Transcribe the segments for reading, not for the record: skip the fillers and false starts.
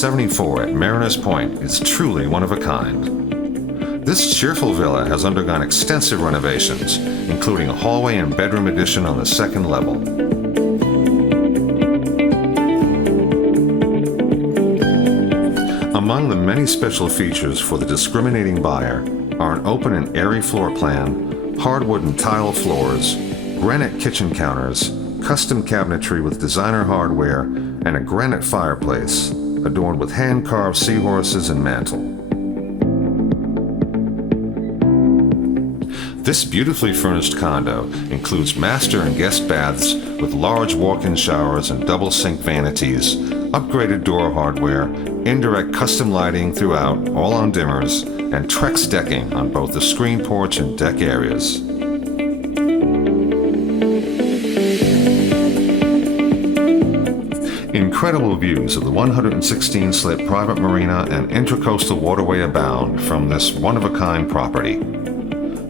74 at Mariners Point is truly one of a kind. This cheerful villa has undergone extensive renovations, including a hallway and bedroom addition on the second level. Among the many special features for the discriminating buyer are an open and airy floor plan, hardwood and tile floors, granite kitchen counters, custom cabinetry with designer hardware, and a granite fireplace adorned with hand-carved seahorses and mantel. This beautifully furnished condo includes master and guest baths with large walk-in showers and double sink vanities, upgraded door hardware, indirect custom lighting throughout, all on dimmers, and Trex decking on both the screen porch and deck areas. Incredible views of the 116-slip private marina and intracoastal waterway abound from this one-of-a-kind property.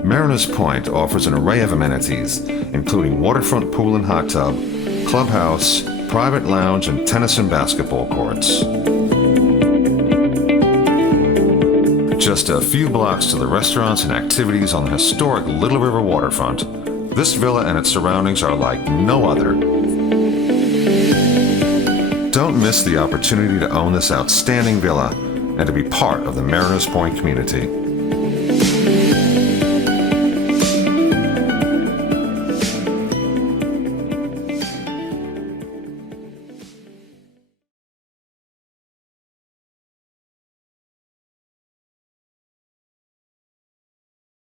Mariners Point offers an array of amenities, including waterfront pool and hot tub, clubhouse, private lounge, and tennis and basketball courts. Just a few blocks to the restaurants and activities on the historic Little River waterfront, this villa and its surroundings are like no other. Don't miss the opportunity to own this outstanding villa and to be part of the Mariners Point community.